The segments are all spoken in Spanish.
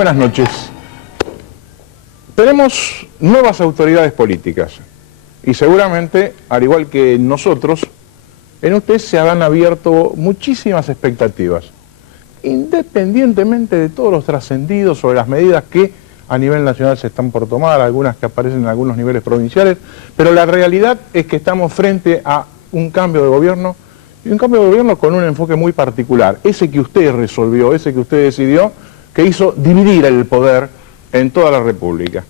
Buenas noches. Tenemos nuevas autoridades políticas y seguramente, al igual que nosotros, en ustedes se han abierto muchísimas expectativas, independientemente de todos los trascendidos sobre las medidas que a nivel nacional se están por tomar, algunas que aparecen en algunos niveles provinciales, pero la realidad es que estamos frente a un cambio de gobierno, y un cambio de gobierno con un enfoque muy particular, ese que usted resolvió, ese que usted decidió, que hizo dividir el poder en toda la República.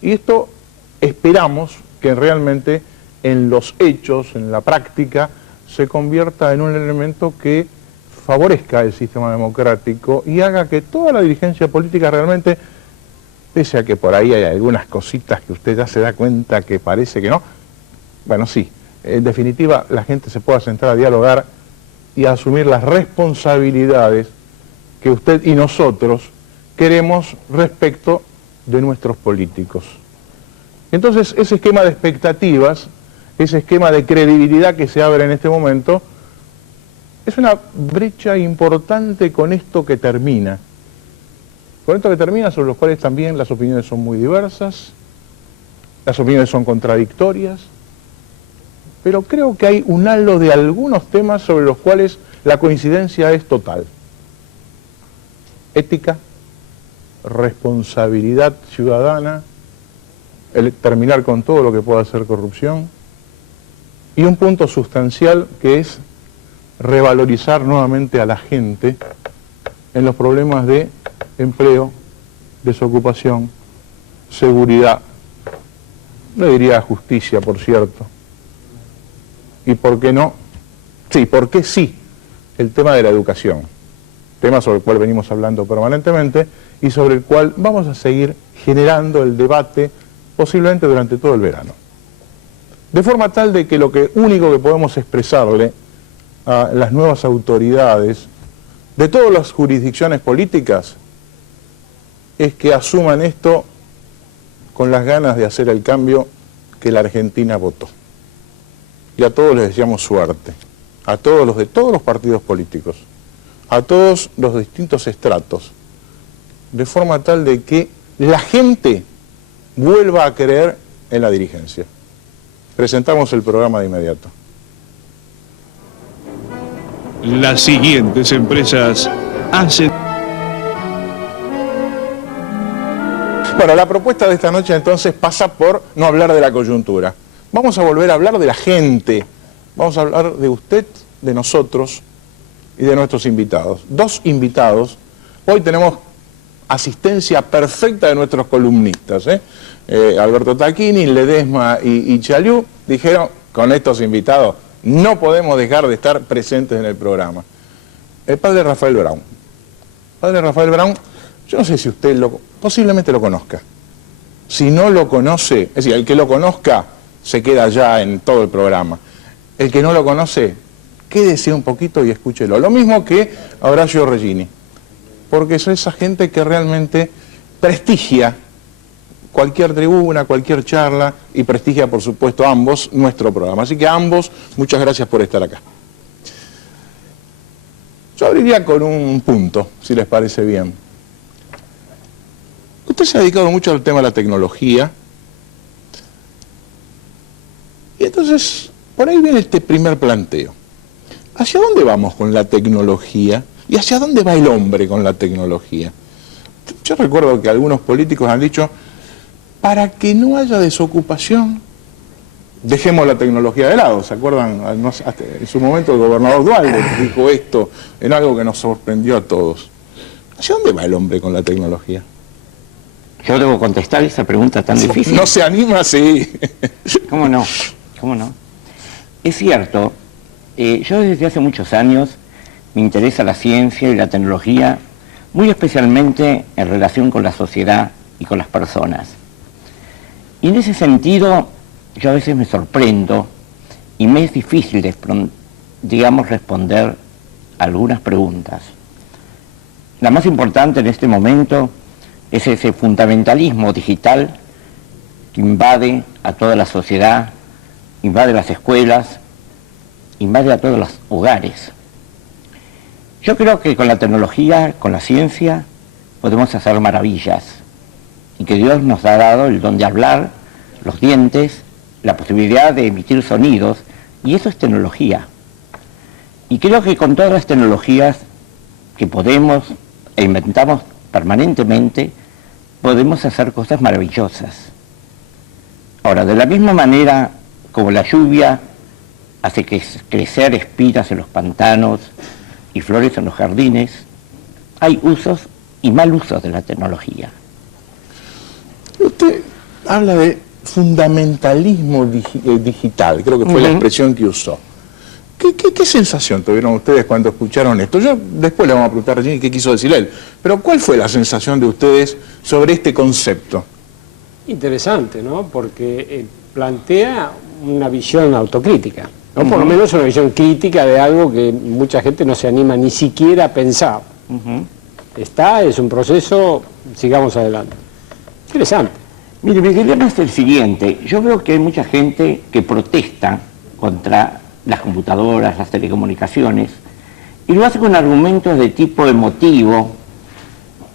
Y esto esperamos que realmente en los hechos, en la práctica, se convierta en un elemento que favorezca el sistema democrático y haga que toda la dirigencia política realmente, pese a que por ahí hay algunas cositas que usted ya se da cuenta que parece que no, bueno, sí, en definitiva la gente se pueda sentar a dialogar y a asumir las responsabilidades que usted y nosotros queremos respecto de nuestros políticos. Entonces, ese esquema de expectativas, ese esquema de credibilidad que se abre en este momento, es una brecha importante con esto que termina. Con esto que termina, sobre los cuales también las opiniones son muy diversas, las opiniones son contradictorias, pero creo que hay un halo de algunos temas sobre los cuales la coincidencia es total. Ética, responsabilidad ciudadana, el terminar con todo lo que pueda ser corrupción, y un punto sustancial que es revalorizar nuevamente a la gente en los problemas de empleo, desocupación, seguridad, no diría justicia, por cierto, y por qué no, sí, por qué sí, el tema de la educación, tema sobre el cual venimos hablando permanentemente y sobre el cual vamos a seguir generando el debate posiblemente durante todo el verano. De forma tal de que lo único que podemos expresarle a las nuevas autoridades de todas las jurisdicciones políticas es que asuman esto con las ganas de hacer el cambio que la Argentina votó. Y a todos les deseamos suerte, a todos los de todos los partidos políticos, a todos los distintos estratos, de forma tal de que la gente vuelva a creer en la dirigencia. Presentamos el programa de inmediato. Las siguientes empresas hacen... Bueno, la propuesta de esta noche entonces pasa por no hablar de la coyuntura. Vamos a volver a hablar de la gente. Vamos a hablar de usted, de nosotros y de nuestros invitados. Dos invitados. Hoy tenemos asistencia perfecta de nuestros columnistas. Alberto Tacchini, Ledesma y Chaliú dijeron, con estos invitados no podemos dejar de estar presentes en el programa. El padre Rafael Brown. Padre Rafael Brown, yo no sé si usted posiblemente lo conozca. Si no lo conoce, es decir, el que lo conozca se queda ya en todo el programa. El que no lo conoce, quédese un poquito y escúchelo. Lo mismo que Horacio Regini, porque es esa gente que realmente prestigia cualquier tribuna, cualquier charla y prestigia, por supuesto, ambos nuestro programa. Así que a ambos, muchas gracias por estar acá. Yo abriría con un punto, si les parece bien. Usted se ha dedicado mucho al tema de la tecnología. Y entonces, por ahí viene este primer planteo. ¿Hacia dónde vamos con la tecnología? ¿Y hacia dónde va el hombre con la tecnología? Yo recuerdo que algunos políticos han dicho, para que no haya desocupación, dejemos la tecnología de lado. ¿Se acuerdan? En su momento el gobernador Dualde dijo esto en algo que nos sorprendió a todos. ¿Hacia dónde va el hombre con la tecnología? Yo debo contestar esa pregunta tan difícil. No se anima, sí. ¿Cómo no? ¿Cómo no? Es cierto, yo desde hace muchos años me interesa la ciencia y la tecnología, muy especialmente en relación con la sociedad y con las personas. Y en ese sentido, yo a veces me sorprendo y me es difícil, digamos, responder algunas preguntas. La más importante en este momento es ese fundamentalismo digital que invade a toda la sociedad, invade las escuelas, invade a todos los hogares. Yo creo que con la tecnología, con la ciencia, podemos hacer maravillas y que Dios nos ha dado el don de hablar, los dientes, la posibilidad de emitir sonidos, y eso es tecnología. Y creo que con todas las tecnologías que podemos e inventamos permanentemente, podemos hacer cosas maravillosas. Ahora, de la misma manera como la lluvia hace crecer espinas en los pantanos y flores en los jardines, hay usos y mal usos de la tecnología. Usted habla de fundamentalismo digital, creo que fue la expresión que usó. ¿Qué sensación tuvieron ustedes cuando escucharon esto? Yo después le vamos a preguntar a Ginny qué quiso decir él, pero ¿cuál fue la sensación de ustedes sobre este concepto? Interesante, ¿no? Porque plantea una visión autocrítica, ¿no? Por lo menos una visión crítica de algo que mucha gente no se anima ni siquiera a pensar. Es un proceso, sigamos adelante. Interesante. Mire, mi dilema es el siguiente. Yo veo que hay mucha gente que protesta contra las computadoras, las telecomunicaciones, y lo hace con argumentos de tipo emotivo,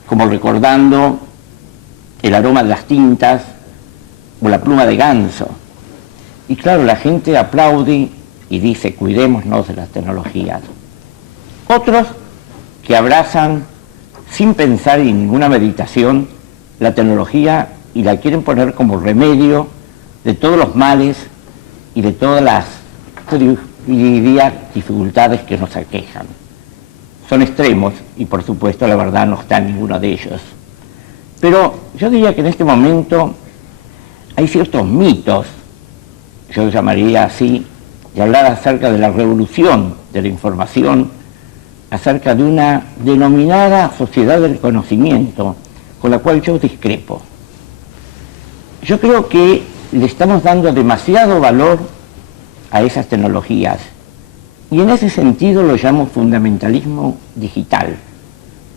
como recordando el aroma de las tintas o la pluma de ganso. Y claro, la gente aplaude y dice, cuidémonos de las tecnologías. Otros que abrazan, sin pensar en ninguna meditación, la tecnología y la quieren poner como remedio de todos los males y de todas las dificultades que nos aquejan. Son extremos y por supuesto la verdad no está en ninguno de ellos. Pero yo diría que en este momento hay ciertos mitos, yo los llamaría así, de hablar acerca de la revolución de la información, acerca de una denominada sociedad del conocimiento, con la cual yo discrepo. Yo creo que le estamos dando demasiado valor a esas tecnologías y en ese sentido lo llamo fundamentalismo digital.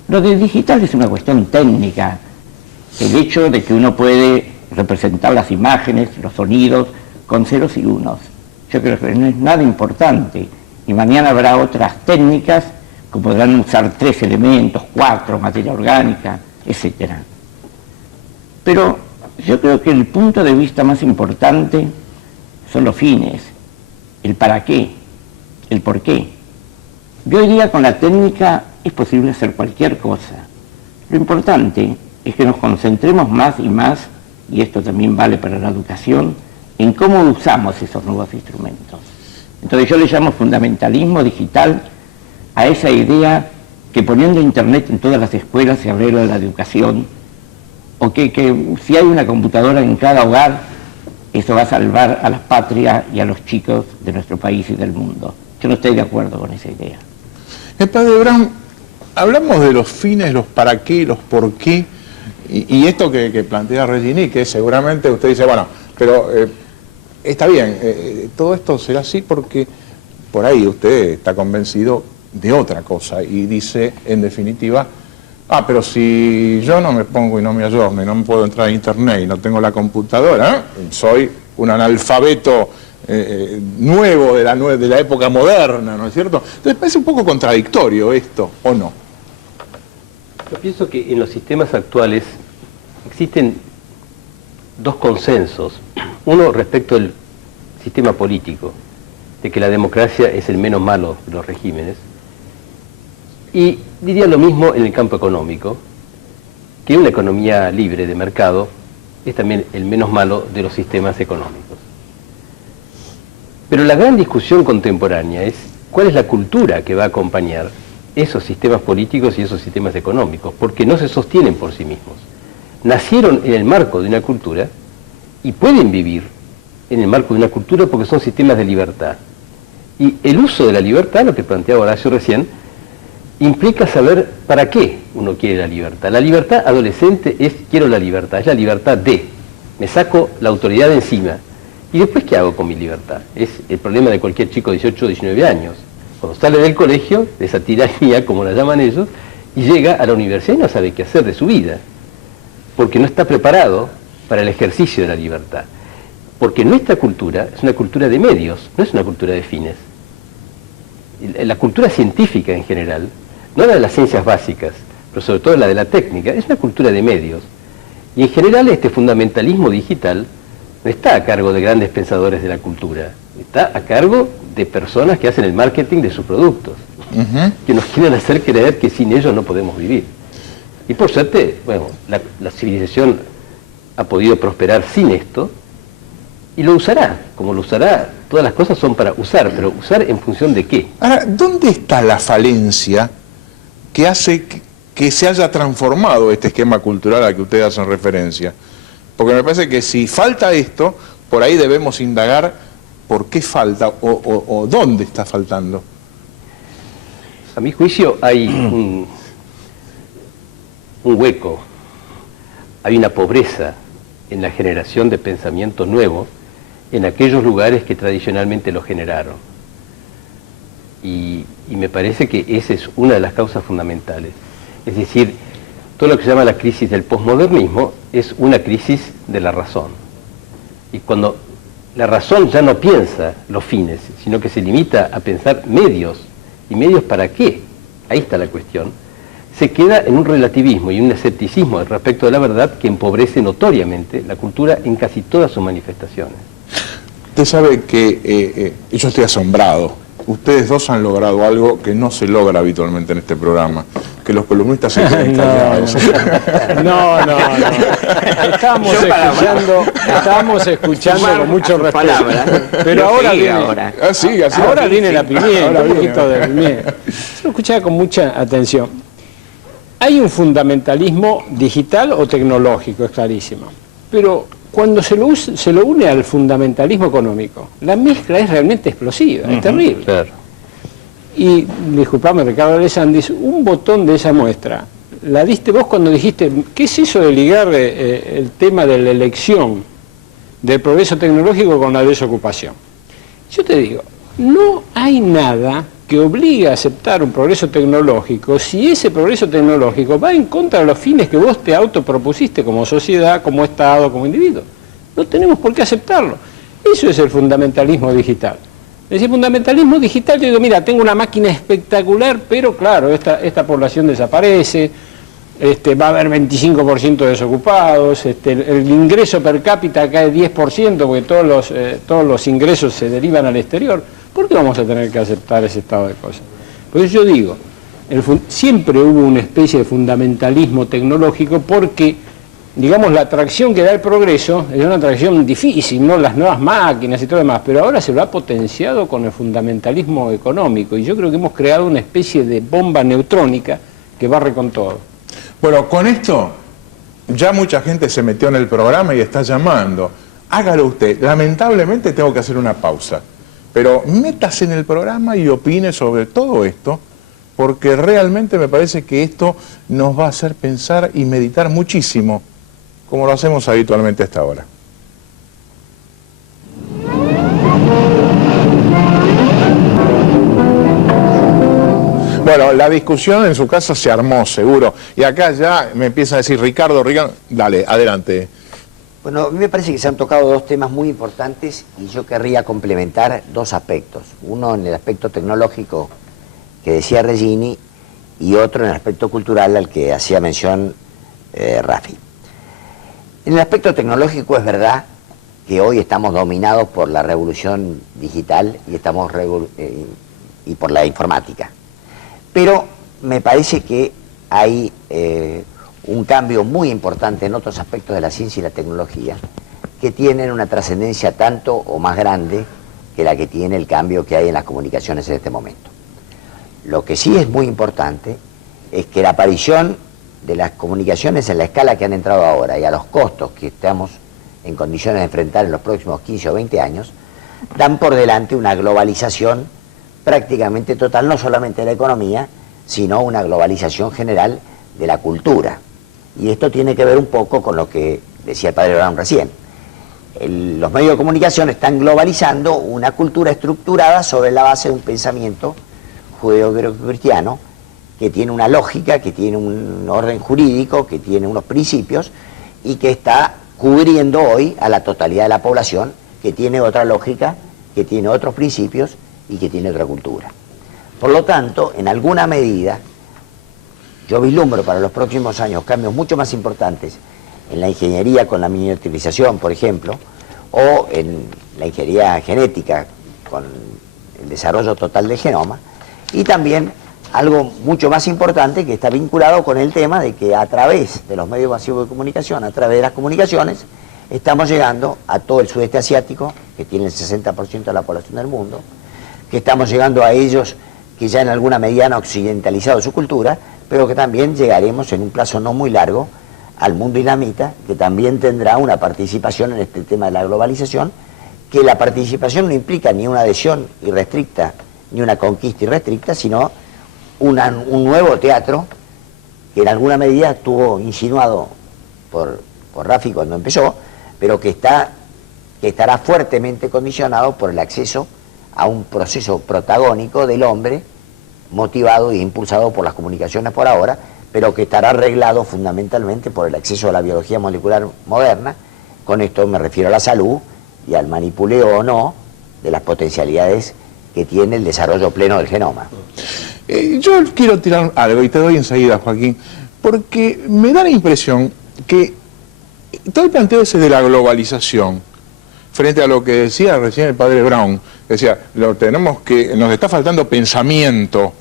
Lo de digital es una cuestión técnica, el hecho de que uno puede representar las imágenes, los sonidos con ceros y unos. Yo creo que no es nada importante y mañana habrá otras técnicas que podrán usar 3 elementos, 4, materia orgánica, etc. Pero yo creo que el punto de vista más importante son los fines, el para qué, el por qué. Yo hoy día con la técnica es posible hacer cualquier cosa. Lo importante es que nos concentremos más y más, y esto también vale para la educación, en cómo usamos esos nuevos instrumentos. Entonces yo le llamo fundamentalismo digital a esa idea que poniendo internet en todas las escuelas se arregla la educación, o que si hay una computadora en cada hogar, eso va a salvar a la patria y a los chicos de nuestro país y del mundo. Yo no estoy de acuerdo con esa idea. Padre Brown, hablamos de los fines, los para qué, los por qué, y esto que plantea Regini, que seguramente usted dice, bueno, pero está bien, todo esto será así porque por ahí usted está convencido de otra cosa y dice, en definitiva, pero si yo no me pongo y no me ayorno y no me puedo entrar a internet y no tengo la computadora, soy un analfabeto nuevo de la época moderna, ¿no es cierto? Entonces parece un poco contradictorio esto, ¿o no? Yo pienso que en los sistemas actuales existen dos consensos. Uno respecto al sistema político, de que la democracia es el menos malo de los regímenes. Y diría lo mismo en el campo económico, que una economía libre de mercado es también el menos malo de los sistemas económicos. Pero la gran discusión contemporánea es cuál es la cultura que va a acompañar esos sistemas políticos y esos sistemas económicos, porque no se sostienen por sí mismos. Nacieron en el marco de una cultura y pueden vivir en el marco de una cultura porque son sistemas de libertad. Y el uso de la libertad, lo que planteaba Horacio recién, implica saber para qué uno quiere la libertad. La libertad adolescente es quiero la libertad, es la libertad de, me saco la autoridad de encima. ¿Y después qué hago con mi libertad? Es el problema de cualquier chico de 18 o 19 años. Cuando sale del colegio, de esa tiranía, como la llaman ellos, y llega a la universidad y no sabe qué hacer de su vida, porque no está preparado para el ejercicio de la libertad. Porque nuestra cultura es una cultura de medios, no es una cultura de fines. La cultura científica en general, no la de las ciencias básicas, pero sobre todo la de la técnica, es una cultura de medios. Y en general este fundamentalismo digital no está a cargo de grandes pensadores de la cultura, está a cargo de personas que hacen el marketing de sus productos, que nos quieren hacer creer que sin ellos no podemos vivir. Y por suerte, bueno, la civilización ha podido prosperar sin esto, y lo usará, como lo usará. Todas las cosas son para usar, pero usar en función de qué. Ahora, ¿dónde está la falencia que hace que se haya transformado este esquema cultural al que ustedes hacen referencia? Porque me parece que si falta esto, por ahí debemos indagar por qué falta o dónde está faltando. A mi juicio hay un hueco, hay una pobreza en la generación de pensamientos nuevos en aquellos lugares que tradicionalmente lo generaron. Y me parece que esa es una de las causas fundamentales. Es decir, todo lo que se llama la crisis del posmodernismo es una crisis de la razón. Y cuando la razón ya no piensa los fines, sino que se limita a pensar medios, ¿y medios para qué? Ahí está la cuestión. Se queda en un relativismo y un escepticismo respecto de la verdad que empobrece notoriamente la cultura en casi todas sus manifestaciones. Usted sabe que yo estoy asombrado. Ustedes dos han logrado algo que no se logra habitualmente en este programa, que los columnistas se queden callados. No. Estábamos escuchando con mucho respeto. Pero ahora viene la pimienta, un poquito de pimienta. Yo lo escuchaba con mucha atención. Hay un fundamentalismo digital o tecnológico, es clarísimo. Pero cuando se lo une al fundamentalismo económico, la mezcla es realmente explosiva, es terrible. Claro. Y, disculpame Ricardo Alessandis, un botón de esa muestra, la diste vos cuando dijiste, ¿qué es eso de ligar el tema de la elección del progreso tecnológico con la desocupación? Yo te digo, no hay nada que obligue a aceptar un progreso tecnológico si ese progreso tecnológico va en contra de los fines que vos te autopropusiste como sociedad, como Estado, como individuo. No tenemos por qué aceptarlo. Eso es el fundamentalismo digital. Es decir, fundamentalismo digital, yo digo, mira, tengo una máquina espectacular, pero claro, esta población desaparece, va a haber 25% de desocupados, el ingreso per cápita cae 10% porque todos los ingresos se derivan al exterior. ¿Por qué vamos a tener que aceptar ese estado de cosas? Por eso yo digo, siempre hubo una especie de fundamentalismo tecnológico porque, digamos, la atracción que da el progreso es una atracción difícil, ¿no? Las nuevas máquinas y todo lo demás, pero ahora se lo ha potenciado con el fundamentalismo económico y yo creo que hemos creado una especie de bomba neutrónica que barre con todo. Bueno, con esto ya mucha gente se metió en el programa y está llamando. Hágalo usted. Lamentablemente tengo que hacer una pausa. Pero métase en el programa y opine sobre todo esto, porque realmente me parece que esto nos va a hacer pensar y meditar muchísimo, como lo hacemos habitualmente hasta ahora. Bueno, la discusión en su casa se armó, seguro. Y acá ya me empieza a decir, Ricardo, dale, adelante. Bueno, a mí me parece que se han tocado dos temas muy importantes y yo querría complementar dos aspectos. Uno en el aspecto tecnológico que decía Regini y otro en el aspecto cultural al que hacía mención Rafi. En el aspecto tecnológico es verdad que hoy estamos dominados por la revolución digital y por la informática. Pero me parece que hay un cambio muy importante en otros aspectos de la ciencia y la tecnología que tienen una trascendencia tanto o más grande que la que tiene el cambio que hay en las comunicaciones en este momento. Lo que sí es muy importante es que la aparición de las comunicaciones en la escala que han entrado ahora y a los costos que estamos en condiciones de enfrentar en los próximos 15 o 20 años, dan por delante una globalización prácticamente total, no solamente de la economía, sino una globalización general de la cultura. Y esto tiene que ver un poco con lo que decía el padre Brown recién. Los medios de comunicación están globalizando una cultura estructurada sobre la base de un pensamiento judeo-cristiano que tiene una lógica, que tiene un orden jurídico, que tiene unos principios y que está cubriendo hoy a la totalidad de la población, que tiene otra lógica, que tiene otros principios y que tiene otra cultura. Por lo tanto, en alguna medida, yo vislumbro para los próximos años cambios mucho más importantes en la ingeniería con la miniaturización, por ejemplo, o en la ingeniería genética con el desarrollo total del genoma, y también algo mucho más importante que está vinculado con el tema de que a través de los medios masivos de comunicación, a través de las comunicaciones, estamos llegando a todo el sudeste asiático, que tiene el 60% de la población del mundo, que estamos llegando a ellos que ya en alguna medida han occidentalizado su cultura, pero que también llegaremos en un plazo no muy largo al mundo islamita, que también tendrá una participación en este tema de la globalización, que la participación no implica ni una adhesión irrestricta, ni una conquista irrestricta, sino un nuevo teatro que en alguna medida estuvo insinuado por Rafi cuando empezó, pero que estará fuertemente condicionado por el acceso a un proceso protagónico del hombre, motivado e impulsado por las comunicaciones por ahora, pero que estará arreglado fundamentalmente por el acceso a la biología molecular moderna. Con esto me refiero a la salud y al manipuleo o no de las potencialidades que tiene el desarrollo pleno del genoma. Yo quiero tirar algo y te doy enseguida, Joaquín, porque me da la impresión que todo el planteo ese de la globalización, frente a lo que decía recién el padre Brown, decía, nos está faltando pensamiento,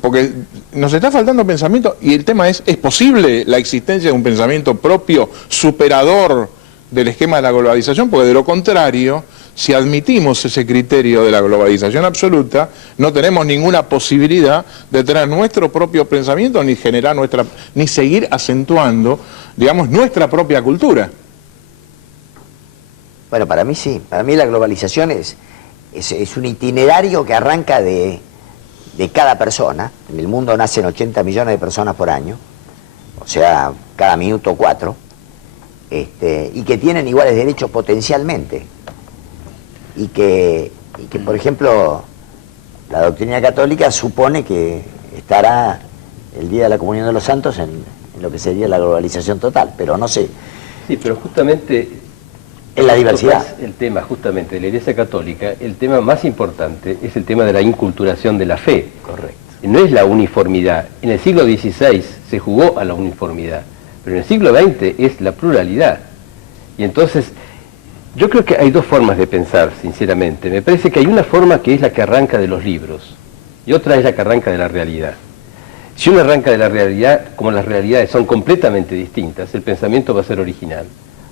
porque nos está faltando pensamiento, y el tema ¿es posible la existencia de un pensamiento propio, superador del esquema de la globalización? Porque de lo contrario, si admitimos ese criterio de la globalización absoluta, no tenemos ninguna posibilidad de tener nuestro propio pensamiento, ni generar ni seguir acentuando, digamos, nuestra propia cultura. Bueno, para mí sí. Para mí la globalización es un itinerario que arranca de cada persona. En el mundo nacen 80 millones de personas por año, o sea, cada minuto 4, y que tienen iguales derechos potencialmente. Y que, por ejemplo, la doctrina católica supone que estará el Día de la Comunión de los Santos en lo que sería la globalización total, pero no sé. Sí, pero justamente en la diversidad. El tema justamente de la Iglesia Católica, el tema más importante es el tema de la inculturación de la fe. Correcto. No es la uniformidad. En el siglo XVI se jugó a la uniformidad, pero en el siglo XX es la pluralidad. Y entonces, yo creo que hay dos formas de pensar, sinceramente. Me parece que hay una forma que es la que arranca de los libros, y otra es la que arranca de la realidad. Si uno arranca de la realidad, como las realidades son completamente distintas, el pensamiento va a ser original.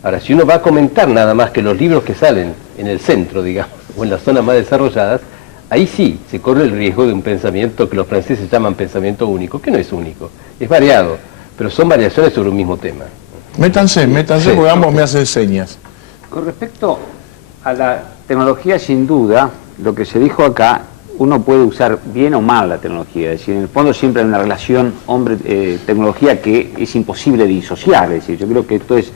Ahora, si uno va a comentar nada más que los libros que salen en el centro, digamos, o en las zonas más desarrolladas, ahí sí se corre el riesgo de un pensamiento que los franceses llaman pensamiento único, que no es único, es variado, pero son variaciones sobre un mismo tema. Métanse, Sí. porque ambos me hacen señas. Con respecto a la tecnología, sin duda, lo que se dijo acá, uno puede usar bien o mal la tecnología. Es decir, en el fondo siempre hay una relación hombre-tecnología que es imposible de disociar. Es decir, yo creo que esto es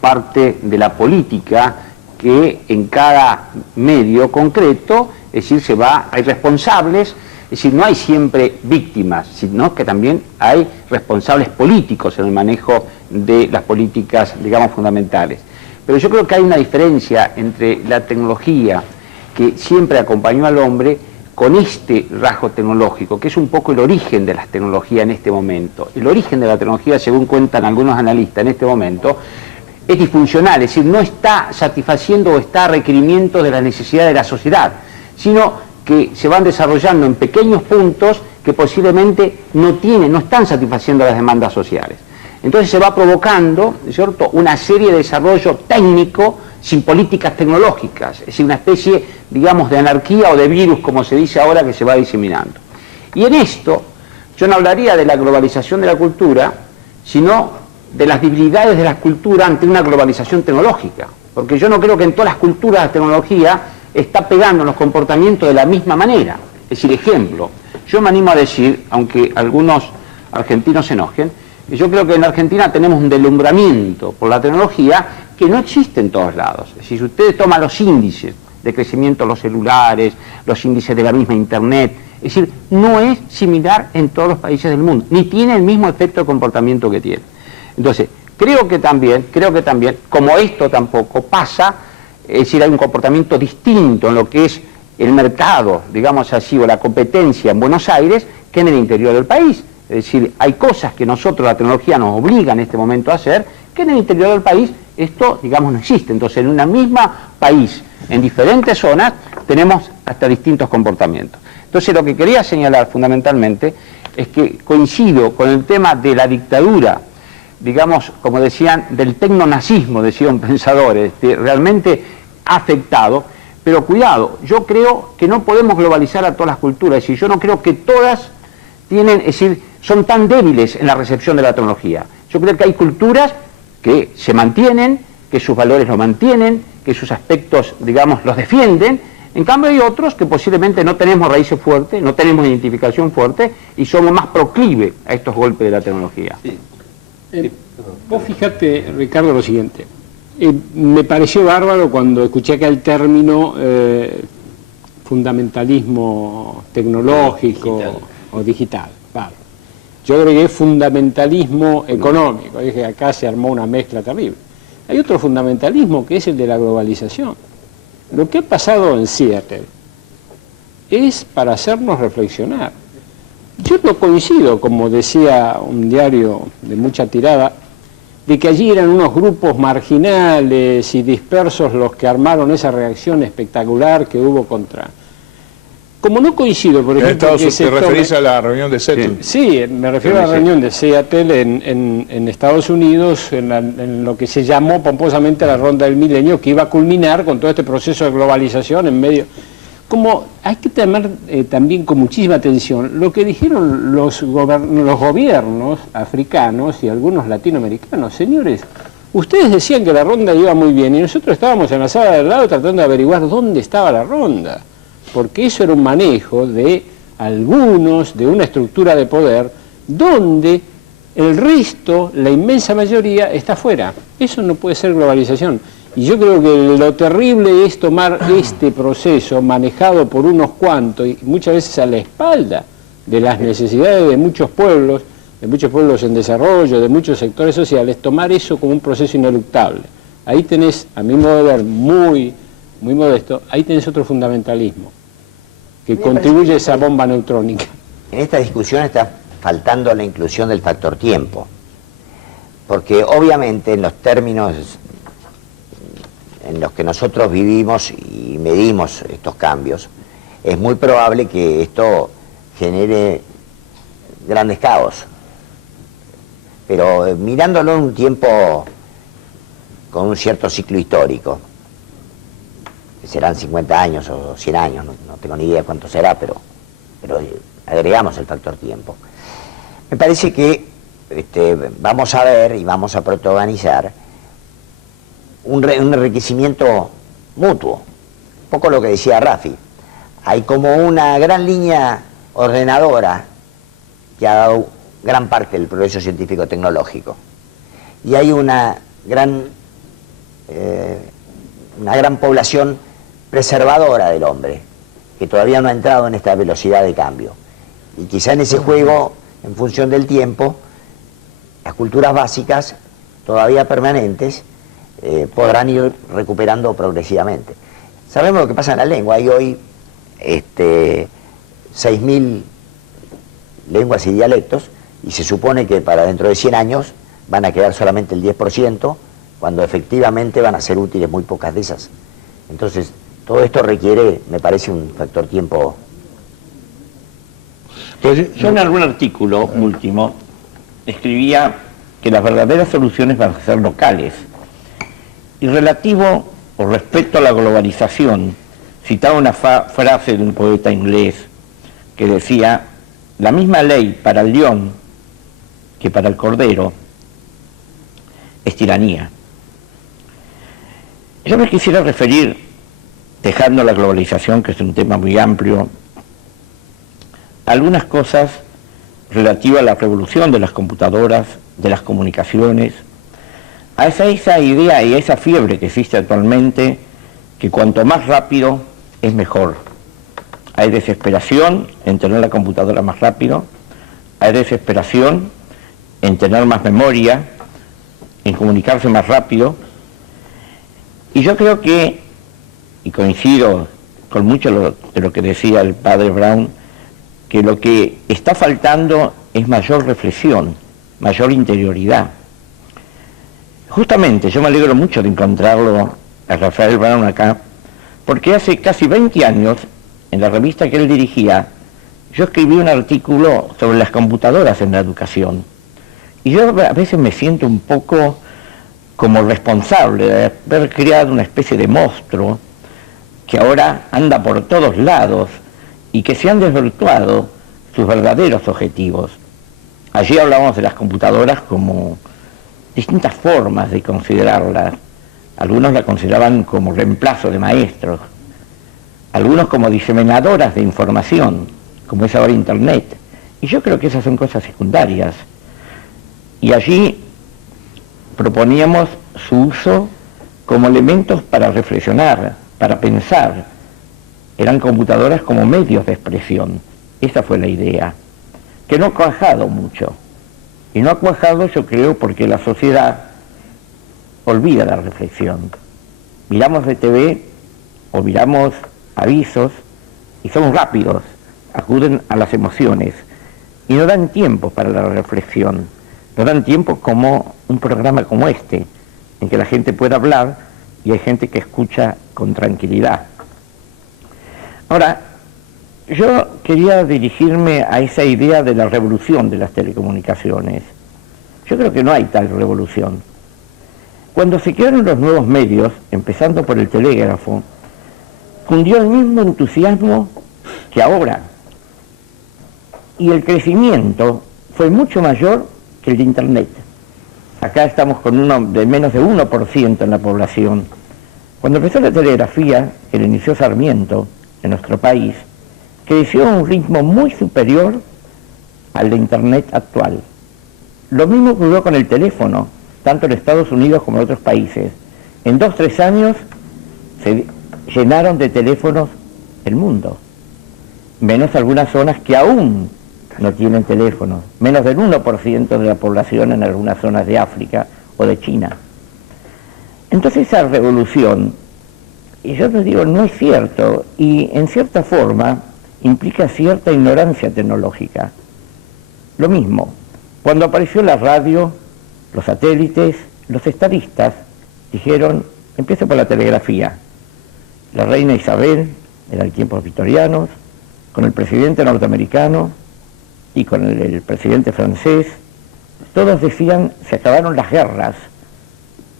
parte de la política que en cada medio concreto, es decir, hay responsables, es decir, no hay siempre víctimas, sino que también hay responsables políticos en el manejo de las políticas, digamos, fundamentales. Pero yo creo que hay una diferencia entre la tecnología que siempre acompañó al hombre con este rasgo tecnológico, que es un poco el origen de las tecnologías en este momento. El origen de la tecnología, según cuentan algunos analistas en este momento, es disfuncional, es decir, no está satisfaciendo o está a requerimiento de la necesidad de la sociedad, sino que se van desarrollando en pequeños puntos que posiblemente no están satisfaciendo las demandas sociales. Entonces se va provocando, ¿cierto?, una serie de desarrollo técnico sin políticas tecnológicas, es decir, una especie, digamos, de anarquía o de virus, como se dice ahora, que se va diseminando. Y en esto, yo no hablaría de la globalización de la cultura, sino de las debilidades de la cultura ante una globalización tecnológica, porque yo no creo que en todas las culturas la tecnología está pegando en los comportamientos de la misma manera. Es decir, ejemplo, yo me animo a decir, aunque algunos argentinos se enojen, yo creo que en Argentina tenemos un deslumbramiento por la tecnología que no existe en todos lados. Es decir, si ustedes toman los índices de crecimiento de los celulares, los índices de la misma Internet, es decir, no es similar en todos los países del mundo, ni tiene el mismo efecto de comportamiento que tiene. Entonces, creo que también, como esto tampoco pasa, es decir, hay un comportamiento distinto en lo que es el mercado, digamos así, o la competencia en Buenos Aires, que en el interior del país. Es decir, hay cosas que nosotros, la tecnología nos obliga en este momento a hacer, que en el interior del país esto, digamos, no existe. Entonces, en un mismo país, en diferentes zonas, tenemos hasta distintos comportamientos. Entonces, lo que quería señalar fundamentalmente es que coincido con el tema de la dictadura, digamos, como decían, del tecnonazismo, decían pensadores, realmente afectado, pero cuidado, yo creo que no podemos globalizar a todas las culturas, es decir, yo no creo que todas tienen, es decir, son tan débiles en la recepción de la tecnología. Yo creo que hay culturas que se mantienen, que sus valores lo mantienen, que sus aspectos, digamos, los defienden. En cambio hay otros que posiblemente no tenemos raíces fuertes, no tenemos identificación fuerte y somos más proclives a estos golpes de la tecnología. Vos fijate, Ricardo, lo siguiente. Me pareció bárbaro cuando escuché acá el término fundamentalismo tecnológico o digital. Vale. Yo agregué fundamentalismo económico. Dije, acá se armó una mezcla terrible. Hay otro fundamentalismo que es el de la globalización. Lo que ha pasado en Seattle es para hacernos reflexionar. Yo no coincido, como decía un diario de mucha tirada, de que allí eran unos grupos marginales y dispersos los que armaron esa reacción espectacular que hubo contra... Como no coincido, por ejemplo... ¿Te referís a la reunión de Seattle? Sí, me refiero a la reunión de Seattle en Estados Unidos, en lo que se llamó pomposamente la Ronda del Milenio, que iba a culminar con todo este proceso de globalización en medio... Como hay que tomar también con muchísima atención lo que dijeron los gobiernos africanos y algunos latinoamericanos. Señores, ustedes decían que la ronda iba muy bien y nosotros estábamos en la sala de al lado tratando de averiguar dónde estaba la ronda, porque eso era un manejo de algunos, de una estructura de poder, donde el resto, la inmensa mayoría, está fuera. Eso no puede ser globalización. Y yo creo que lo terrible es tomar este proceso manejado por unos cuantos y muchas veces a la espalda de las necesidades de muchos pueblos en desarrollo, de muchos sectores sociales, tomar eso como un proceso ineluctable. Ahí tenés, a mi modo de ver, muy modesto, ahí tenés otro fundamentalismo que contribuye a esa bomba neutrónica. En esta discusión está faltando la inclusión del factor tiempo, porque obviamente en los términos en los que nosotros vivimos y medimos estos cambios, es muy probable que esto genere grandes caos. Pero mirándolo en un tiempo con un cierto ciclo histórico, que serán 50 años o 100 años, no tengo ni idea cuánto será, pero agregamos el factor tiempo. Me parece que vamos a ver y vamos a protagonizar un enriquecimiento mutuo, un poco lo que decía Rafi. Hay como una gran línea ordenadora que ha dado gran parte del progreso científico-tecnológico, y hay una gran población preservadora del hombre, que todavía no ha entrado en esta velocidad de cambio, y quizá en ese juego, en función del tiempo, las culturas básicas todavía permanentes podrán ir recuperando progresivamente. Sabemos lo que pasa en la lengua. Hay hoy 6.000 lenguas y dialectos, y se supone que para dentro de 100 años van a quedar solamente el 10%, cuando efectivamente van a ser útiles muy pocas de esas. Entonces, todo esto requiere, me parece, un factor tiempo. Yo en algún artículo último escribía que las verdaderas soluciones van a ser locales. Y relativo o respecto a la globalización, citaba una frase de un poeta inglés que decía: la misma ley para el león que para el cordero es tiranía. Yo me quisiera referir, dejando la globalización, que es un tema muy amplio, a algunas cosas relativas a la revolución de las computadoras, de las comunicaciones, a esa idea y a esa fiebre que existe actualmente, que cuanto más rápido es mejor. Hay desesperación en tener la computadora más rápido, hay desesperación en tener más memoria, en comunicarse más rápido, y yo creo que, y coincido con mucho de lo que decía el padre Brown, que lo que está faltando es mayor reflexión, mayor interioridad. Justamente, yo me alegro mucho de encontrarlo a Rafael Brown acá, porque hace casi 20 años, en la revista que él dirigía, yo escribí un artículo sobre las computadoras en la educación. Y yo a veces me siento un poco como responsable de haber creado una especie de monstruo que ahora anda por todos lados y que se han desvirtuado sus verdaderos objetivos. Allí hablábamos de las computadoras como distintas formas de considerarlas. Algunos la consideraban como reemplazo de maestros, algunos como diseminadoras de información, como es ahora Internet. Y yo creo que esas son cosas secundarias. Y allí proponíamos su uso como elementos para reflexionar, para pensar. Eran computadoras como medios de expresión. Esa fue la idea, que no ha cuajado mucho. Y no ha cuajado, yo creo, porque la sociedad olvida la reflexión. Miramos de TV o miramos avisos y somos rápidos, acuden a las emociones y no dan tiempo para la reflexión, no dan tiempo como un programa como este, en que la gente pueda hablar y hay gente que escucha con tranquilidad. Ahora, yo quería dirigirme a esa idea de la revolución de las telecomunicaciones. Yo creo que no hay tal revolución. Cuando se crearon los nuevos medios, empezando por el telégrafo, cundió el mismo entusiasmo que ahora. Y el crecimiento fue mucho mayor que el de Internet. Acá estamos con uno de menos de 1% en la población. Cuando empezó la telegrafía, que la inició Sarmiento en nuestro país, creció a un ritmo muy superior al de Internet actual. Lo mismo ocurrió con el teléfono, tanto en Estados Unidos como en otros países. En 2 o 3 años se llenaron de teléfonos el mundo, menos algunas zonas que aún no tienen teléfonos, menos del 1% de la población en algunas zonas de África o de China. Entonces esa revolución, y yo les digo, no es cierto, y en cierta forma implica cierta ignorancia tecnológica. Lo mismo, cuando apareció la radio, los satélites, los estadistas dijeron, empiezo por la telegrafía. La reina Isabel, eran tiempos victorianos, con el presidente norteamericano y con el presidente francés, todos decían, se acabaron las guerras,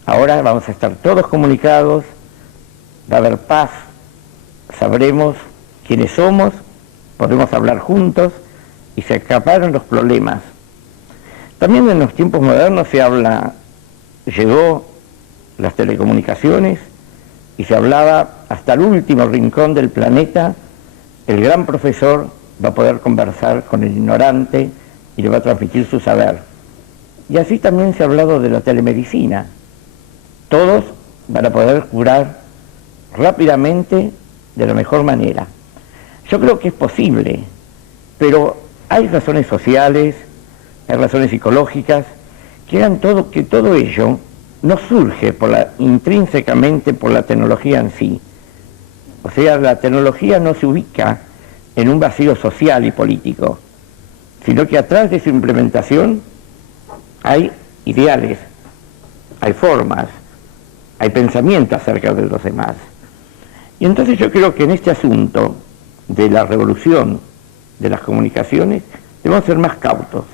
ahora vamos a estar todos comunicados, va a haber paz, sabremos quiénes somos, podemos hablar juntos y se acabaron los problemas. También en los tiempos modernos se habla, llegó las telecomunicaciones y se hablaba hasta el último rincón del planeta, el gran profesor va a poder conversar con el ignorante y le va a transmitir su saber. Y así también se ha hablado de la telemedicina. Todos van a poder curar rápidamente de la mejor manera. Yo creo que es posible, pero hay razones sociales, hay razones psicológicas, que hagan que todo ello no surge intrínsecamente por la tecnología en sí. O sea, la tecnología no se ubica en un vacío social y político, sino que atrás de su implementación hay ideales, hay formas, hay pensamiento acerca de los demás. Y entonces yo creo que en este asunto de la revolución de las comunicaciones debemos ser más cautos.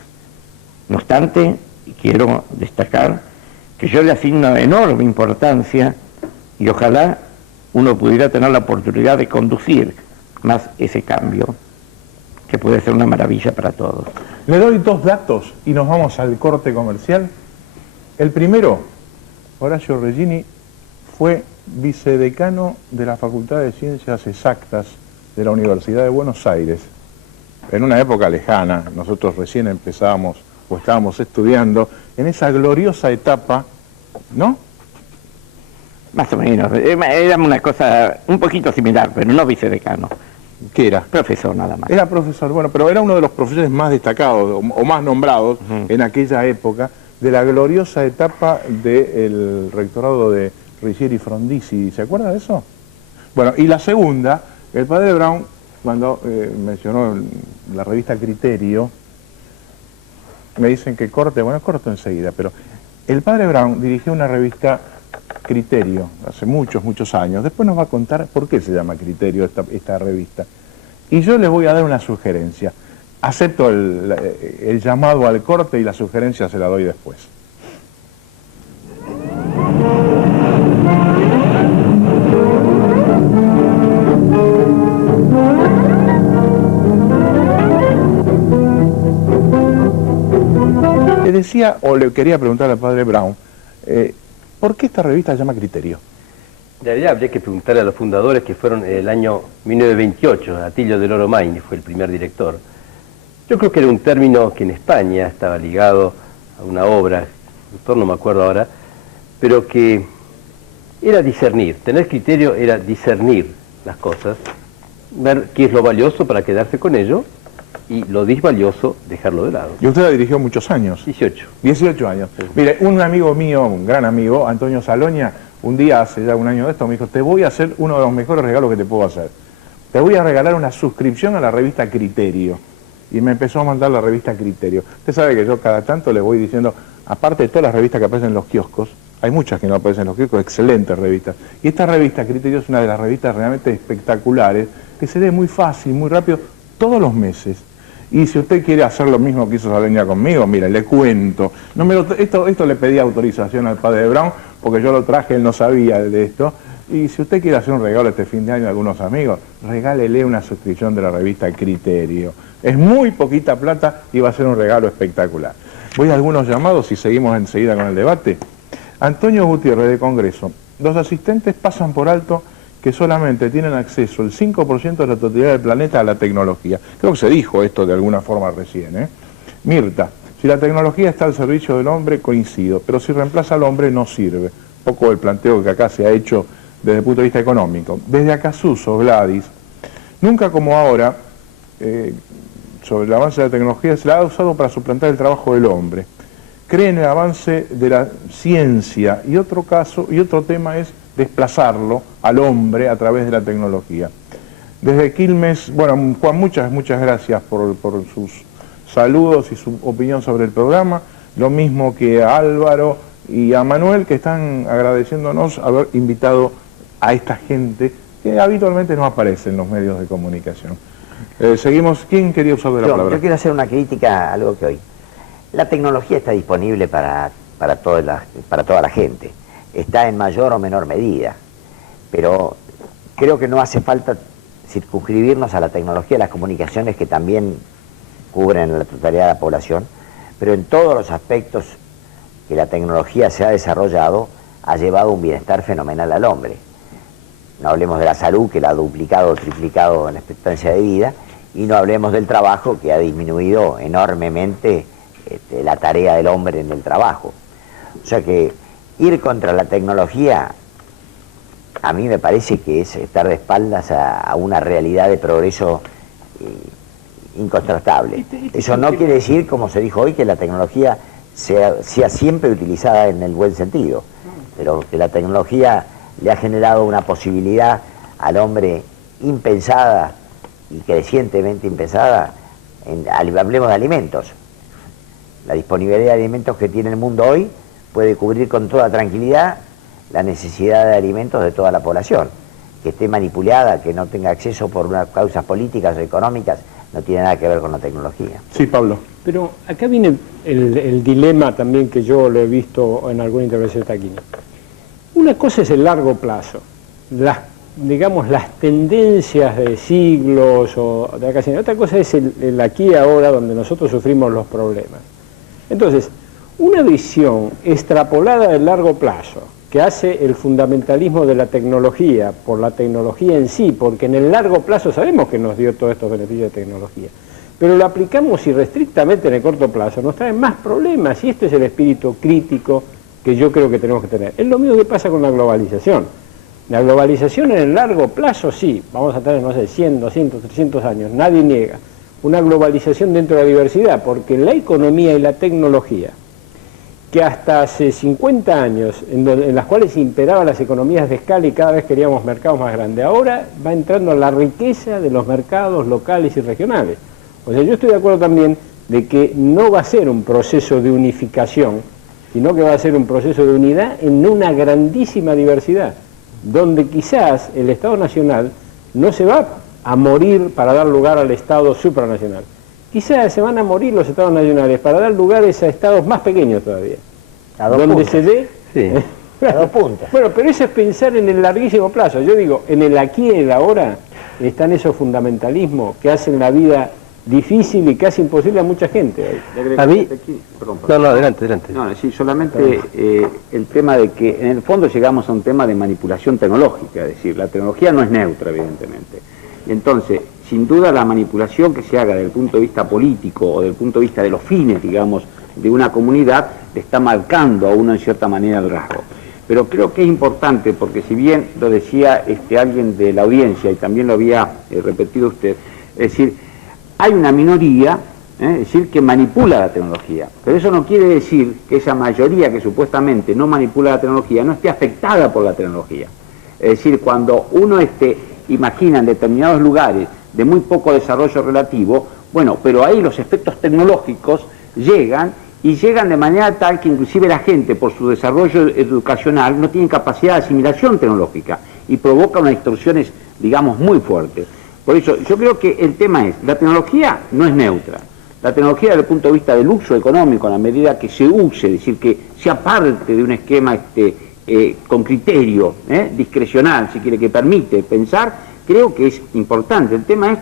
No obstante, quiero destacar que yo le asigno enorme importancia y ojalá uno pudiera tener la oportunidad de conducir más ese cambio, que puede ser una maravilla para todos. Le doy 2 datos y nos vamos al corte comercial. El primero, Horacio Regini fue vicedecano de la Facultad de Ciencias Exactas de la Universidad de Buenos Aires. En una época lejana, nosotros recién empezábamos o estábamos estudiando en esa gloriosa etapa, ¿no? Más o menos, era una cosa un poquito similar, pero no vicedecano. ¿Qué era? Profesor nada más. Era profesor, bueno, pero era uno de los profesores más destacados o más nombrados en aquella época de la gloriosa etapa del rectorado de Riccieri Frondizi. ¿Se acuerda de eso? Bueno, y la segunda, el padre Brown cuando mencionó la revista Criterio, me dicen que corte, bueno, corto enseguida, pero el padre Brown dirigió una revista Criterio hace muchos, muchos años. Después nos va a contar por qué se llama Criterio esta revista. Y yo les voy a dar una sugerencia. Acepto el llamado al corte y la sugerencia se la doy después. Le decía, o le quería preguntar al padre Brown, ¿por qué esta revista se llama Criterio? En realidad habría que preguntarle a los fundadores, que fueron en el año 1928, Atilio del Oro Maini fue el primer director. Yo creo que era un término que en España estaba ligado a una obra, el autor no me acuerdo ahora, pero que era discernir. Tener criterio era discernir las cosas, ver qué es lo valioso para quedarse con ello y lo disvalioso dejarlo de lado. Y usted la dirigió muchos años. 18. 18 años. Sí. Mire, un amigo mío, un gran amigo, Antonio Saloña, un día hace ya un año de esto, me dijo, te voy a hacer uno de los mejores regalos que te puedo hacer. Te voy a regalar una suscripción a la revista Criterio. Y me empezó a mandar la revista Criterio. Usted sabe que yo cada tanto le voy diciendo, aparte de todas las revistas que aparecen en los kioscos, hay muchas que no aparecen en los kioscos, excelentes revistas. Y esta revista Criterio es una de las revistas realmente espectaculares, que se lee muy fácil, muy rápido, todos los meses. Y si usted quiere hacer lo mismo que hizo Saleña conmigo, mire, le cuento. Esto le pedí autorización al padre Brown, porque yo lo traje, él no sabía de esto. Y si usted quiere hacer un regalo este fin de año a algunos amigos, regálele una suscripción de la revista Criterio. Es muy poquita plata y va a ser un regalo espectacular. Voy a algunos llamados y seguimos enseguida con el debate. Antonio Gutiérrez, de Congreso. Los asistentes pasan por alto que solamente tienen acceso el 5% de la totalidad del planeta a la tecnología. Creo que se dijo esto de alguna forma recién, Mirta, si la tecnología está al servicio del hombre, coincido, pero si reemplaza al hombre no sirve. Un poco el planteo que acá se ha hecho desde el punto de vista económico. Desde Acasuso, Gladys, nunca como ahora, sobre el avance de la tecnología, se la ha usado para suplantar el trabajo del hombre. Cree en el avance de la ciencia y otro tema es desplazarlo al hombre a través de la tecnología. Desde Quilmes, bueno, Juan, muchas gracias por sus saludos y su opinión sobre el programa, lo mismo que a Álvaro y a Manuel, que están agradeciéndonos haber invitado a esta gente que habitualmente no aparece en los medios de comunicación. Seguimos. ¿Quién quería usar de la palabra? Yo quiero hacer una crítica a algo que hoy. La tecnología está disponible para toda la gente. Está en mayor o menor medida. Pero creo que no hace falta circunscribirnos a la tecnología de las comunicaciones, que también cubren la totalidad de la población, pero en todos los aspectos que la tecnología se ha desarrollado, ha llevado un bienestar fenomenal al hombre. No hablemos de la salud, que la ha duplicado o triplicado en la expectancia de vida, y no hablemos del trabajo, que ha disminuido enormemente la tarea del hombre en el trabajo. O sea que ir contra la tecnología, a mí me parece que es estar de espaldas a una realidad de progreso incontrastable. Eso no quiere decir, como se dijo hoy, que la tecnología sea siempre utilizada en el buen sentido, pero que la tecnología le ha generado una posibilidad al hombre impensada y crecientemente impensada. Hablemos de alimentos. La disponibilidad de alimentos que tiene el mundo hoy puede cubrir con toda tranquilidad la necesidad de alimentos de toda la población. Que esté manipulada, que no tenga acceso por unas causas políticas o económicas, no tiene nada que ver con la tecnología. Sí, Pablo. Pero acá viene el dilema también, que yo lo he visto en alguna intervención de Taquini. Una cosa es el largo plazo, las tendencias de siglos o de acá. Otra cosa es el aquí y ahora, donde nosotros sufrimos los problemas. Entonces, una visión extrapolada del largo plazo, que hace el fundamentalismo de la tecnología, por la tecnología en sí, porque en el largo plazo sabemos que nos dio todos estos beneficios de tecnología, pero lo aplicamos irrestrictamente en el corto plazo, nos trae más problemas, y este es el espíritu crítico que yo creo que tenemos que tener. Es lo mismo que pasa con la globalización. La globalización en el largo plazo, sí, vamos a tener, no sé, 100, 200, 300 años, nadie niega. Una globalización dentro de la diversidad, porque la economía y la tecnología que hasta hace 50 años, en las cuales imperaban las economías de escala y cada vez queríamos mercados más grandes, ahora va entrando la riqueza de los mercados locales y regionales. O sea, yo estoy de acuerdo también de que no va a ser un proceso de unificación, sino que va a ser un proceso de unidad en una grandísima diversidad, donde quizás el Estado Nacional no se va a morir para dar lugar al Estado supranacional. Quizás se van a morir los Estados nacionales para dar lugares a Estados más pequeños todavía, donde se dé... Sí. A 2 puntas. Bueno, pero eso es pensar en el larguísimo plazo. Yo digo, en el aquí y el ahora están esos fundamentalismos que hacen la vida difícil y casi imposible a mucha gente. A mí... Perdón. No, adelante. No, sí, solamente el tema de que en el fondo llegamos a un tema de manipulación tecnológica, es decir, la tecnología no es neutra, evidentemente. Y entonces, sin duda, la manipulación que se haga desde el punto de vista político o desde el punto de vista de los fines, digamos, de una comunidad, le está marcando a uno en cierta manera el rasgo. Pero creo que es importante, porque si bien lo decía alguien de la audiencia y también lo había repetido usted, es decir, hay una minoría, es decir, que manipula la tecnología, pero eso no quiere decir que esa mayoría que supuestamente no manipula la tecnología no esté afectada por la tecnología. Es decir, cuando uno imagina en determinados lugares de muy poco desarrollo relativo, bueno, pero ahí los efectos tecnológicos llegan y llegan de manera tal que inclusive la gente, por su desarrollo educacional, no tiene capacidad de asimilación tecnológica y provoca unas distorsiones, digamos, muy fuertes. Por eso, yo creo que el tema es, la tecnología no es neutra. La tecnología desde el punto de vista del uso económico, a la medida que se use, es decir, que sea parte de un esquema con criterio, discrecional, si quiere, que permite pensar, creo que es importante. El tema es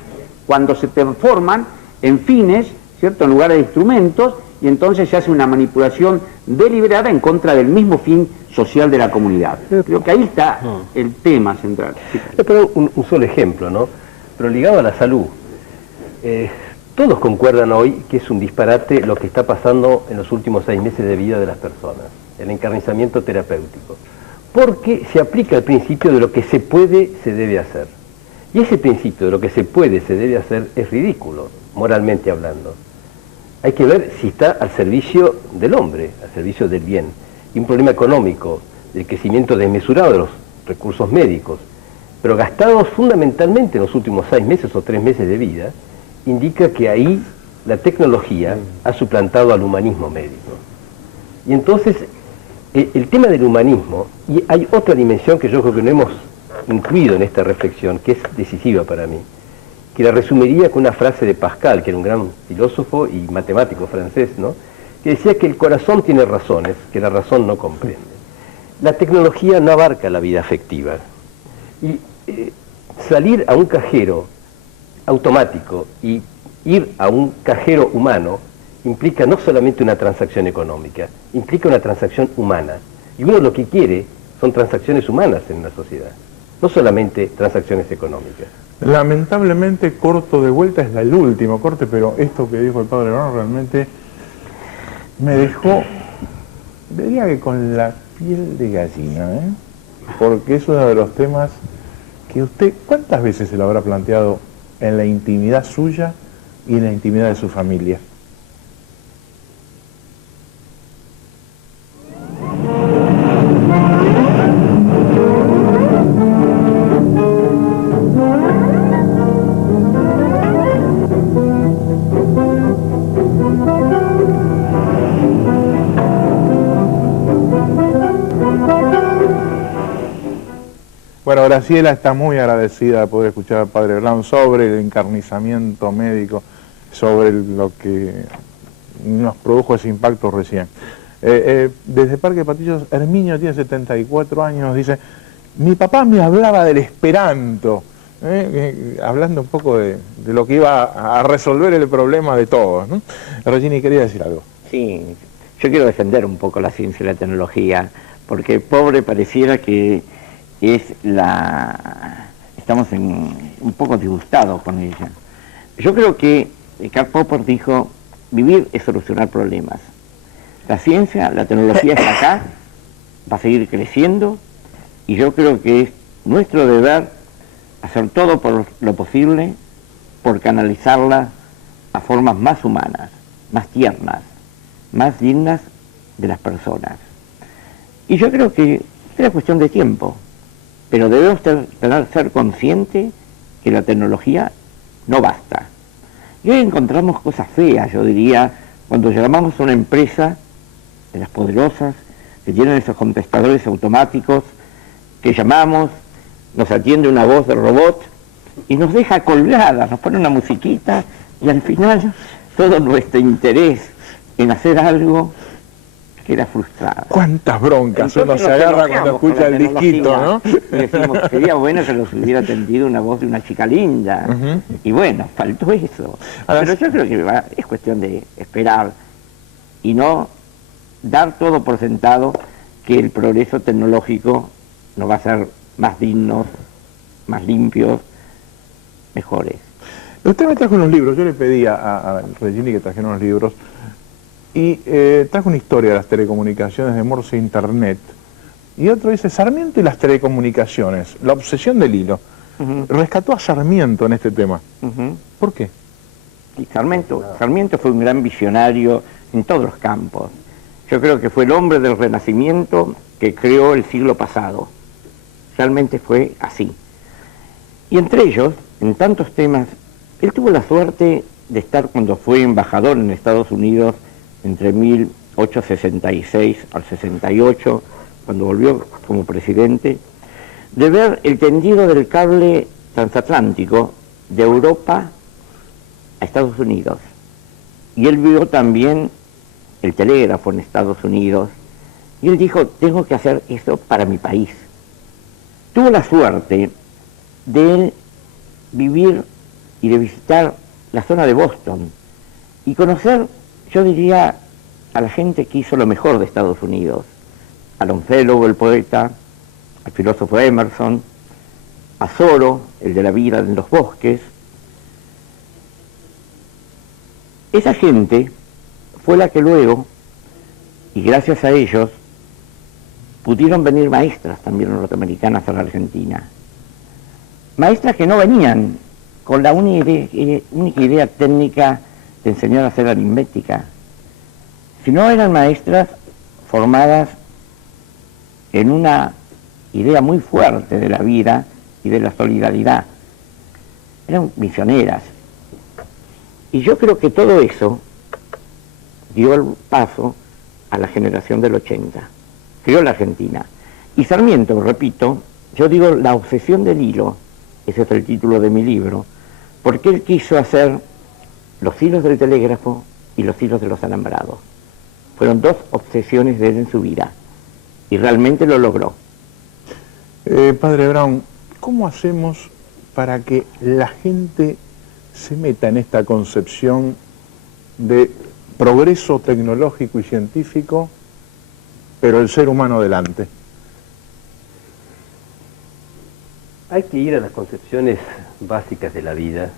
cuando se transforman en fines, ¿cierto?, en lugar de instrumentos, y entonces se hace una manipulación deliberada en contra del mismo fin social de la comunidad. Creo que ahí está el tema central. Sí. Pero un solo ejemplo, ¿no? Pero ligado a la salud. Todos concuerdan hoy que es un disparate lo que está pasando en los últimos 6 meses de vida de las personas, el encarnizamiento terapéutico, porque se aplica el principio de lo que se puede, se debe hacer. Y ese principio de lo que se puede, se debe hacer es ridículo, moralmente hablando. Hay que ver si está al servicio del hombre, al servicio del bien. Y un problema económico, del crecimiento desmesurado de los recursos médicos, pero gastados fundamentalmente en los últimos 6 meses o 3 meses de vida, indica que ahí la tecnología ha suplantado al humanismo médico. Y entonces, el tema del humanismo, y hay otra dimensión que yo creo que no hemos incluido en esta reflexión, que es decisiva para mí, que la resumiría con una frase de Pascal, que era un gran filósofo y matemático francés, ¿no?, que decía que el corazón tiene razones, que la razón no comprende. La tecnología no abarca la vida afectiva. Y salir a un cajero automático y ir a un cajero humano implica no solamente una transacción económica, implica una transacción humana. Y uno lo que quiere son transacciones humanas en una sociedad, no solamente transacciones económicas. Lamentablemente, corto de vuelta es el último corte, pero esto que dijo el padre Brown realmente me dejó, diría que con la piel de gallina, porque es uno de los temas que usted, ¿cuántas veces se lo habrá planteado en la intimidad suya y en la intimidad de su familia? Bueno, Graciela está muy agradecida de poder escuchar al padre Brown sobre el encarnizamiento médico, sobre lo que nos produjo ese impacto recién. Desde Parque Patillos, Herminio tiene 74 años, dice, mi papá me hablaba del esperanto, hablando un poco de lo que iba a resolver el problema de todos, ¿no? Regini, quería decir algo. Sí, yo quiero defender un poco la ciencia y la tecnología, porque pobre pareciera que estamos un poco disgustados con ella. Yo creo que Karl Popper dijo, vivir es solucionar problemas. La ciencia, la tecnología está acá, va a seguir creciendo, y yo creo que es nuestro deber hacer todo por lo posible por canalizarla a formas más humanas, más tiernas, más dignas de las personas. Y yo creo que es cuestión de tiempo, pero debemos ser conscientes que la tecnología no basta. Y hoy encontramos cosas feas, yo diría, cuando llamamos a una empresa de las poderosas, que tienen esos contestadores automáticos, que llamamos, nos atiende una voz de robot y nos deja colgadas, nos pone una musiquita y al final todo nuestro interés en hacer algo queda frustrado. ¿Cuántas broncas Entonces uno se nos agarra enojamos cuando con escucha la el disquito, ¿no? tecnología y decimos, sería bueno que nos hubiera atendido una voz de una chica linda. Y bueno, faltó eso. Ahora, Pero yo creo que es cuestión de esperar y no dar todo por sentado que el progreso tecnológico nos va a hacer más dignos, más limpios, mejores. Usted me trajo unos libros, yo le pedí a Regini que trajera unos libros y trajo una historia de las telecomunicaciones de Morse e Internet y otro dice Sarmiento y las telecomunicaciones, la obsesión del hilo. Rescató a Sarmiento en este tema. ¿Por qué? Y Sarmiento fue un gran visionario en todos los campos. Yo creo que fue el hombre del Renacimiento que creó el siglo pasado. Realmente fue así. Y entre ellos, en tantos temas, él tuvo la suerte de estar cuando fue embajador en Estados Unidos entre 1866 al 68, cuando volvió como presidente, de ver el tendido del cable transatlántico de Europa a Estados Unidos. Y él vio también el telégrafo en Estados Unidos, y él dijo, tengo que hacer eso para mi país. Tuvo la suerte de él vivir y de visitar la zona de Boston y conocer, yo diría, a la gente que hizo lo mejor de Estados Unidos, a Longfellow, el poeta, al filósofo Emerson, a Thoreau, el de la vida en los bosques. Esa gente fue la que luego, y gracias a ellos, pudieron venir maestras también norteamericanas a la Argentina. Maestras que no venían con la única idea técnica de enseñar a hacer aritmética, sino eran maestras formadas en una idea muy fuerte de la vida y de la solidaridad. Eran misioneras. Y yo creo que todo eso dio el paso a la generación del 80. Creó la Argentina. Y Sarmiento, repito, yo digo la obsesión del hilo, ese es el título de mi libro, porque él quiso hacer los hilos del telégrafo y los hilos de los alambrados. Fueron dos obsesiones de él en su vida, y realmente lo logró. Padre Brown, ¿cómo hacemos para que la gente se meta en esta concepción de progreso tecnológico y científico, pero el ser humano delante? Hay que ir a las concepciones básicas de la vida,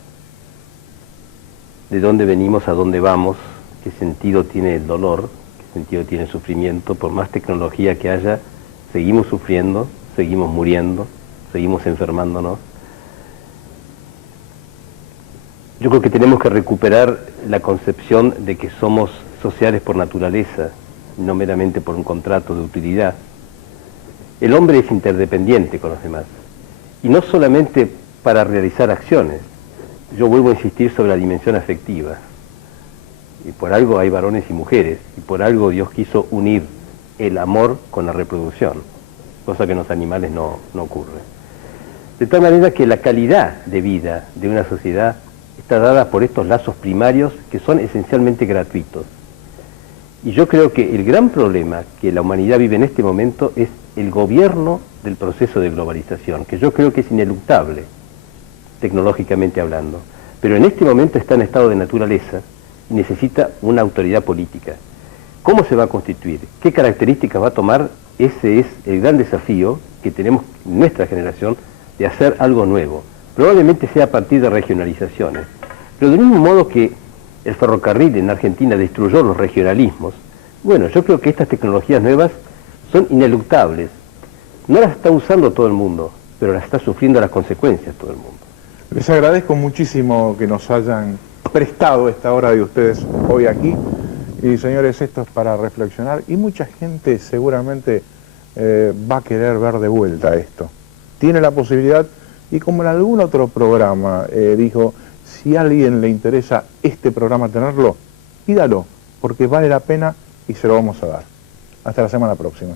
de dónde venimos, a dónde vamos, qué sentido tiene el dolor, qué sentido tiene el sufrimiento. Por más tecnología que haya, seguimos sufriendo, seguimos muriendo, seguimos enfermándonos. Yo creo que tenemos que recuperar la concepción de que somos sociales por naturaleza, no meramente por un contrato de utilidad. El hombre es interdependiente con los demás, y no solamente para realizar acciones. Yo vuelvo a insistir sobre la dimensión afectiva, y por algo hay varones y mujeres, y por algo Dios quiso unir el amor con la reproducción, cosa que en los animales no ocurre. De tal manera que la calidad de vida de una sociedad está dada por estos lazos primarios que son esencialmente gratuitos. Y yo creo que el gran problema que la humanidad vive en este momento es el gobierno del proceso de globalización, que yo creo que es ineluctable, tecnológicamente hablando, pero en este momento está en estado de naturaleza y necesita una autoridad política. ¿Cómo se va a constituir? ¿Qué características va a tomar? Ese es el gran desafío que tenemos en nuestra generación de hacer algo nuevo. Probablemente sea a partir de regionalizaciones, pero del mismo modo que el ferrocarril en Argentina destruyó los regionalismos, bueno, yo creo que estas tecnologías nuevas son ineluctables. No las está usando todo el mundo, pero las está sufriendo las consecuencias todo el mundo. Les agradezco muchísimo que nos hayan prestado esta hora de ustedes hoy aquí. Y señores, esto es para reflexionar y mucha gente seguramente va a querer ver de vuelta esto. Tiene la posibilidad, y como en algún otro programa dijo, si a alguien le interesa este programa tenerlo, pídalo, porque vale la pena y se lo vamos a dar. Hasta la semana próxima.